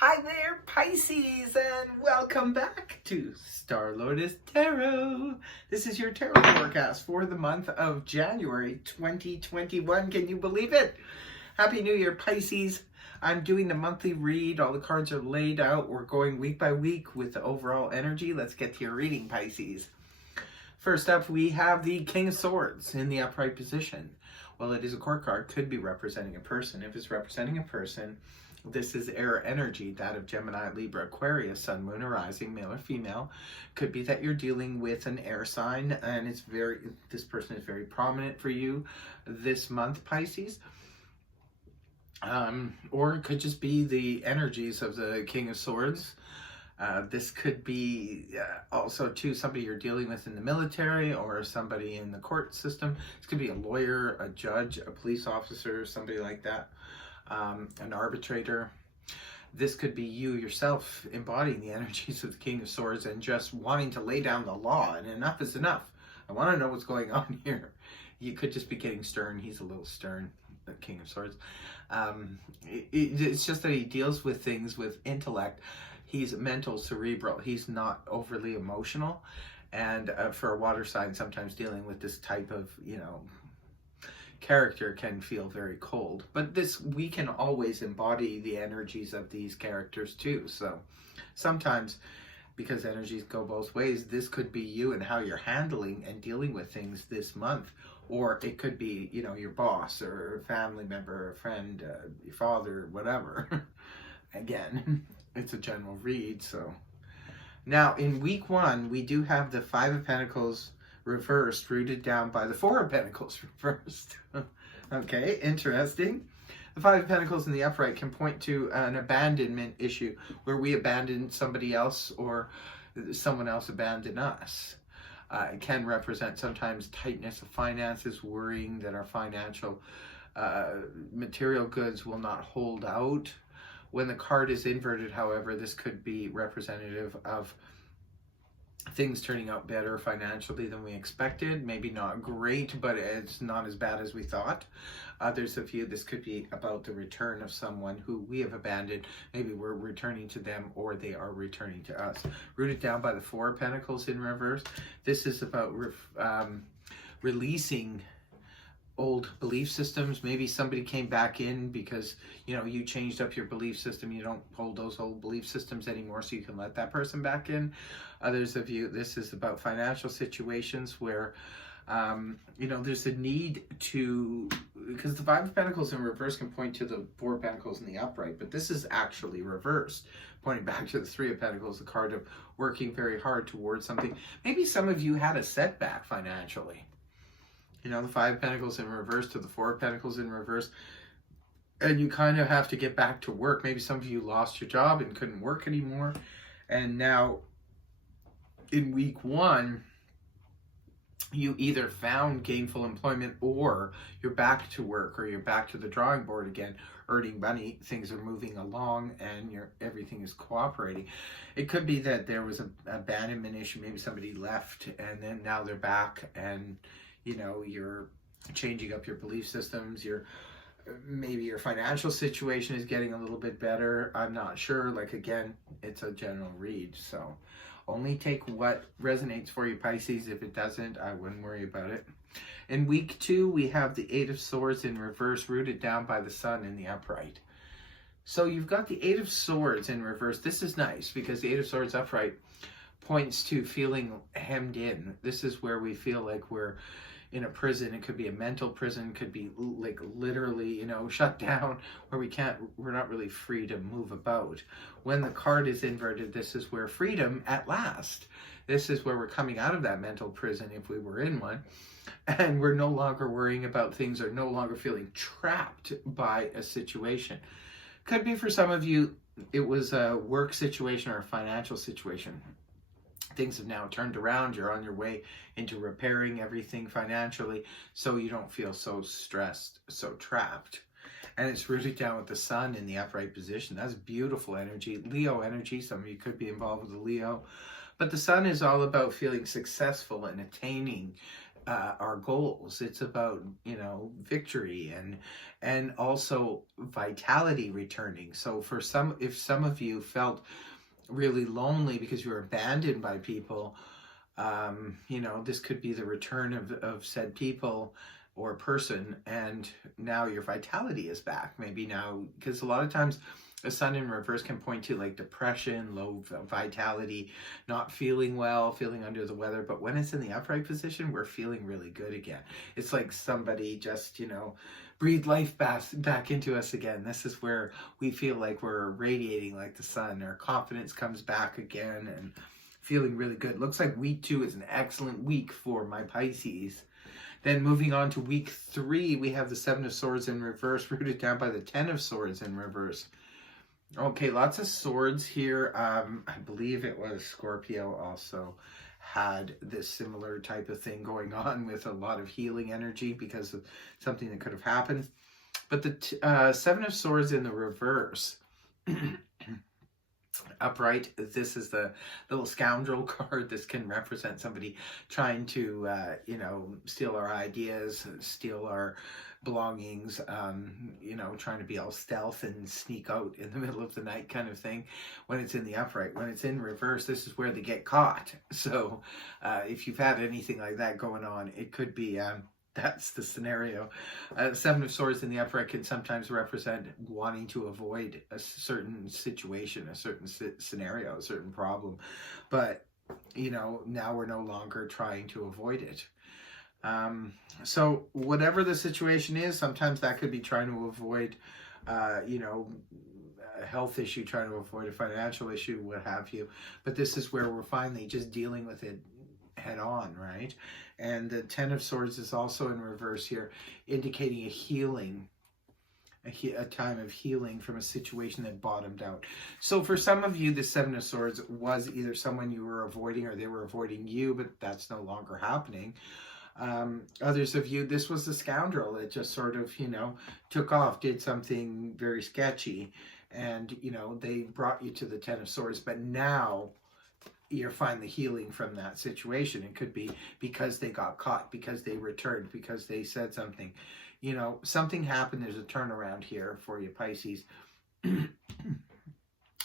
Hi there, Pisces, and welcome back to Star Lotus Tarot. This is your tarot forecast for the month of January 2021. Can you believe it? Happy New Year, Pisces. I'm doing the monthly read. All the cards are laid out. We're going week by week with the overall energy. Let's get to your reading, Pisces. First up, we have the King of Swords in the upright position. Well, it is a court card. Could be representing a person. If it's representing a person, this is air energy, that of Gemini, Libra, Aquarius, Sun, Moon, or Rising, male or female. Could be that you're dealing with an air sign, and this person is very prominent for you this month, Pisces. Or it could just be the energies of the King of Swords. This could be also too somebody you're dealing with in the military or somebody in the court system. This could be a lawyer, a judge, a police officer, somebody like that. An arbitrator. This could be you yourself embodying the energies of the King of Swords and just wanting to lay down the law, and enough is enough. I want to know what's going on here. You could just be getting stern. He's a little stern, the King of Swords. It's just that he deals with things with intellect. He's mental, cerebral. He's not overly emotional. And for a water sign, sometimes dealing with this type of, character can feel very cold, but we can always embody the energies of these characters too. So sometimes, because energies go both ways, this could be you and how you're handling and dealing with things this month. Or it could be, your boss or a family member, or a friend, your father, whatever. Again, it's a general read. So now in week 1, we do have the Five of Pentacles reversed, rooted down by the Four of Pentacles reversed. Okay, interesting. The Five of Pentacles in the upright can point to an abandonment issue where we abandoned somebody else or someone else abandoned us. It can represent sometimes tightness of finances, worrying that our financial material goods will not hold out. When the card is inverted, however, this could be representative of things turning out better financially than we expected. Maybe not great, but it's not as bad as we thought. Others of you, this could be about the return of someone who we have abandoned. Maybe we're returning to them or they are returning to us. Rooted down by the Four of Pentacles in reverse. This is about releasing old belief systems. Maybe somebody came back in because you changed up your belief system. You don't hold those old belief systems anymore, so you can let that person back in. Others of you, this is about financial situations where there's a need to, because the Five of Pentacles in reverse can point to the Four of Pentacles in the upright, but this is actually reversed, pointing back to the Three of Pentacles, the card of working very hard towards something. Maybe some of you had a setback financially. The Five of Pentacles in reverse to the Four of Pentacles in reverse. And you kind of have to get back to work. Maybe some of you lost your job and couldn't work anymore. And now in week 1, you either found gainful employment or you're back to work or you're back to the drawing board again, earning money. Things are moving along and everything is cooperating. It could be that there was an abandonment issue. Maybe somebody left and then now they're back and you're changing up your belief systems. Maybe your financial situation is getting a little bit better. I'm not sure. Again, it's a general read. So only take what resonates for you, Pisces. If it doesn't, I wouldn't worry about it. In week 2, we have the Eight of Swords in reverse, rooted down by the Sun in the upright. So you've got the Eight of Swords in reverse. This is nice because the Eight of Swords upright points to feeling hemmed in. This is where we feel like we're in a prison. It could be a mental prison, could be literally, shut down, where we're not really free to move about. When the card is inverted, this is where freedom at last. This is where we're coming out of that mental prison if we were in one. And we're no longer worrying about things or no longer feeling trapped by a situation. Could be for some of you, it was a work situation or a financial situation. Things have now turned around. You're on your way into repairing everything financially so you don't feel so stressed, so trapped. And it's rooted down with the Sun in the upright position. That's beautiful energy. Leo energy. Some of you could be involved with a Leo. But the Sun is all about feeling successful and attaining our goals. It's about, victory and also vitality returning. So for some, if some of you felt really lonely because you were abandoned by people, this could be the return of said people or person, and now your vitality is back. Maybe now, because a lot of times the sun in reverse can point to like depression, low vitality, not feeling well, feeling under the weather. But when it's in the upright position, we're feeling really good again. It's like somebody just, breathed life back into us again. This is where we feel like we're radiating like the sun. Our confidence comes back again and feeling really good. Looks like week 2 is an excellent week for my Pisces. Then moving on to week 3, we have the 7 of Swords in reverse, rooted down by the 10 of Swords in reverse. Okay, lots of swords here. I believe it was Scorpio also had this similar type of thing going on with a lot of healing energy because of something that could have happened. But the 7 of Swords in the reverse, upright, this is the little scoundrel card. This can represent somebody trying to, steal our ideas, steal our belongings, trying to be all stealth and sneak out in the middle of the night kind of thing when it's in the upright. When it's in reverse, this is where they get caught. So if you've had anything like that going on, it could be that's the scenario. 7 of Swords in the upright can sometimes represent wanting to avoid a certain situation, a certain scenario, a certain problem. But, now we're no longer trying to avoid it. So whatever the situation is, sometimes that could be trying to avoid, a health issue, trying to avoid a financial issue, what have you. But this is where we're finally just dealing with it head on, right? And the 10 of Swords is also in reverse here, indicating a healing, a time of healing from a situation that bottomed out. So for some of you, the 7 of Swords was either someone you were avoiding or they were avoiding you, but that's no longer happening. Others of you, this was the scoundrel that just sort of, took off, did something very sketchy, and, they brought you to the 10 of Swords, but now you're finally healing from that situation. It could be because they got caught, because they returned, because they said something. Something happened. There's a turnaround here for you, Pisces.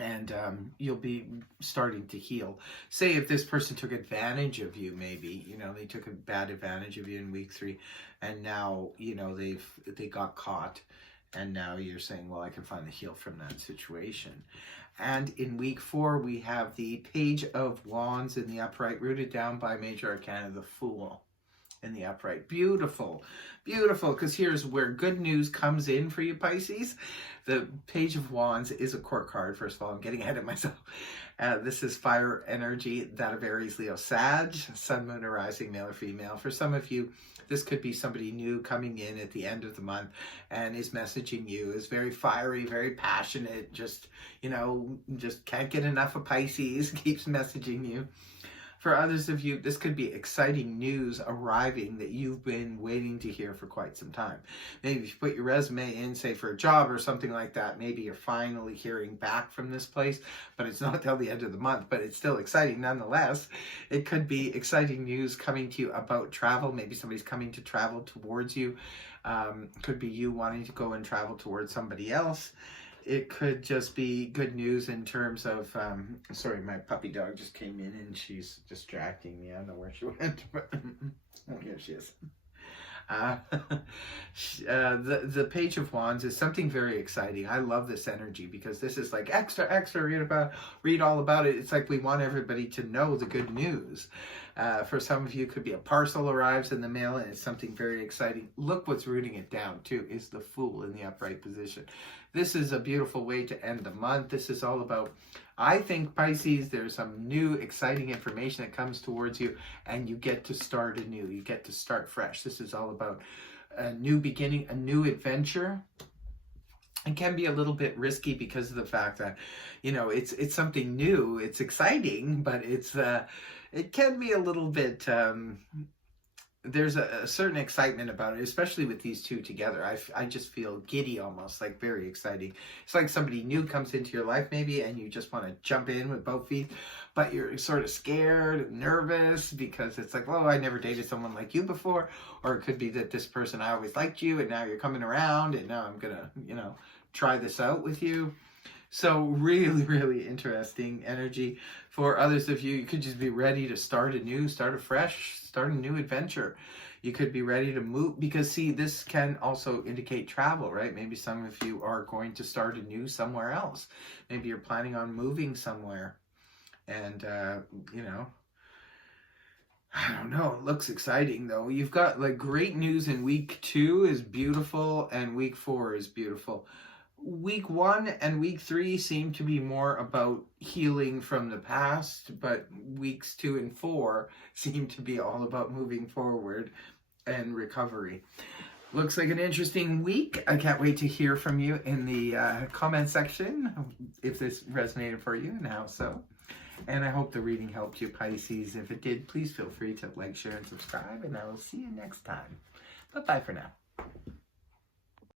And you'll be starting to heal. Say if this person took advantage of you, maybe, they took a bad advantage of you in week 3, and now, they got caught. And now you're saying, well, I can finally heal from that situation. And in week 4, we have the Page of Wands in the upright, rooted down by Major Arcana, the Fool in the upright. Beautiful, beautiful, because here's where good news comes in for you, Pisces. The Page of Wands is a court card. First of all, I'm getting ahead of myself. This is fire energy, that of Aries, Leo, Sag, Sun, Moon, or Rising, male or female. For some of you, this could be somebody new coming in at the end of the month and is messaging you, is very fiery, very passionate, just can't get enough of Pisces, keeps messaging you. For others of you, this could be exciting news arriving that you've been waiting to hear for quite some time. Maybe if you put your resume in, say for a job or something like that, maybe you're finally hearing back from this place, but it's not till the end of the month, but it's still exciting nonetheless. It could be exciting news coming to you about travel. Maybe somebody's coming to travel towards you. Could be you wanting to go and travel towards somebody else. It could just be good news in terms of, sorry, my puppy dog just came in and she's distracting me. I don't know where she went, but oh, here she is. The Page of Wands is something very exciting. I love this energy because this is like extra, read all about it. It's like we want everybody to know the good news. For some of you, it could be a parcel arrives in the mail and it's something very exciting. Look what's rooting it down too, is the Fool in the upright position. This is a beautiful way to end the month. This is all about, I think, Pisces, there's some new exciting information that comes towards you and you get to start anew. You get to start fresh. This is all about a new beginning, a new adventure. It can be a little bit risky because of the fact that, it's something new. It's exciting, but it can be a little bit there's a certain excitement about it, especially with these two together. I just feel giddy almost, like very exciting. It's like somebody new comes into your life maybe and you just want to jump in with both feet, but you're sort of scared, nervous, because it's like, well, I never dated someone like you before. Or it could be that this person, I always liked you and now you're coming around and now I'm gonna, try this out with you. So really, really interesting energy. For others of you, you could just be ready to start anew, start afresh, start a new adventure. You could be ready to move, because see, this can also indicate travel, right? Maybe some of you are going to start anew somewhere else. Maybe you're planning on moving somewhere. And, I don't know. It looks exciting though. You've got like great news in week 2 is beautiful and week 4 is beautiful. Week 1 and week 3 seem to be more about healing from the past, but weeks 2 and 4 seem to be all about moving forward and recovery. Looks like an interesting week. I can't wait to hear from you in the comment section if this resonated for you and how so. And I hope the reading helped you, Pisces. If it did, please feel free to like, share, and subscribe, and I will see you next time. Bye-bye for now.